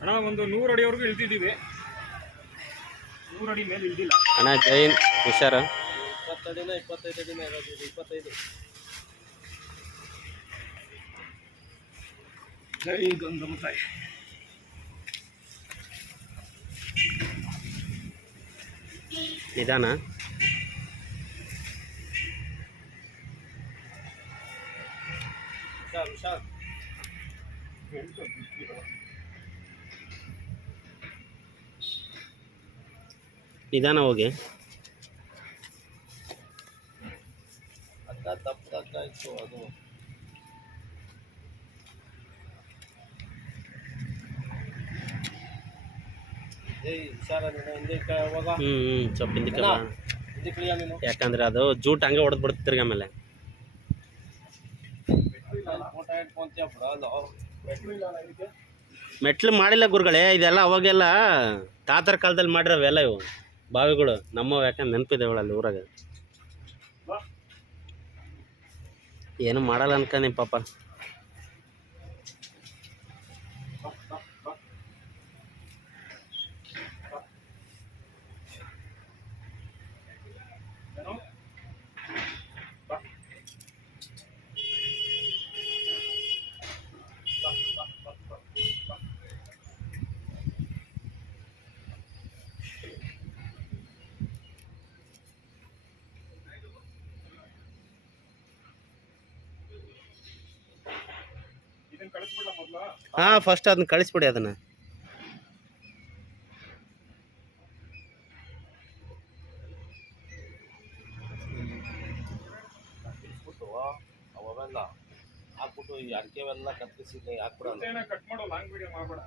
ಅಣ್ಣ ಒಂದು 100 ಅಡಿವರೆಗೂ ಇಳ್ತಿದ್ದೀವಿ. 100 ಅಡಿ ಮೇಲೆ ಇಳ್ದಿಲ್ಲ ಅಣ್ಣ. ಜೈನ್ ಹುಷಾರ. 20 ಅಡಿನ 25 ಅಡಿನ ಇರೋದು. 25. ಜೈ ಗಂಗಮ್ಮ ತಾಯಿ. ನಿಧಾನ. ಹುಷಾರ್. ನಿಧಾನ ಹೋಗಿ. ಅಕ್ಕ ತಪ್ಪಾಯ್ತು ಅದು. ಹುಷಾರ ಹಿಂದೆ ಹೋಗ. ಸ್ವಲ್ಪ ಹಿಂದಕ್ಕೆ ಬಾ. ನೀನು ಯಾಕಂದ್ರೆ ಅದು ಜೂಟ್ ಹಂಗೆ ಹೊಡೆದ್ ಬಿಡುತ್ತೆ ತಿರ್ಗ ಆಮೇಲೆ. ಮೆಟ್ಲು ಮಾಡಿಲ್ಲ ಗುರುಗಳೇ, ಇದೆಲ್ಲ ಅವಾಗೆಲ್ಲ ತಾತರ ಕಾಲದಲ್ಲಿ ಮಾಡಿರವೆಲ್ಲ ಇವು ಬಾವಿಗಳು ನಮ್ಮವು. ಯಾಕಂದ್ರೆ ನೆನಪಿದೆ ಅಲ್ಲಿ ಊರಾಗ. ಏನು ಮಾಡಲ್ಲ ಅನ್ಕೊಂಡಿ ಪಾಪ. ಹಾ, ಫಸ್ಟ್ ಅದನ್ನ ಕಳಿಸ್ಬಿಡಿ. ಅದನ್ನ ಅವೆಲ್ಲ ಹಾಕ್ಬಿಟ್ಟು ಈ ಅಡಿಕೆವೆಲ್ಲ ಕತ್ತರಿಸಿ ಹಾಕ್ಬಿಡೋಣ. ಕಟ್ ಮಾಡೋ ಲಾಂಗ್ ವಿಡಿಯೋ ಮಾಡಬೇಡ.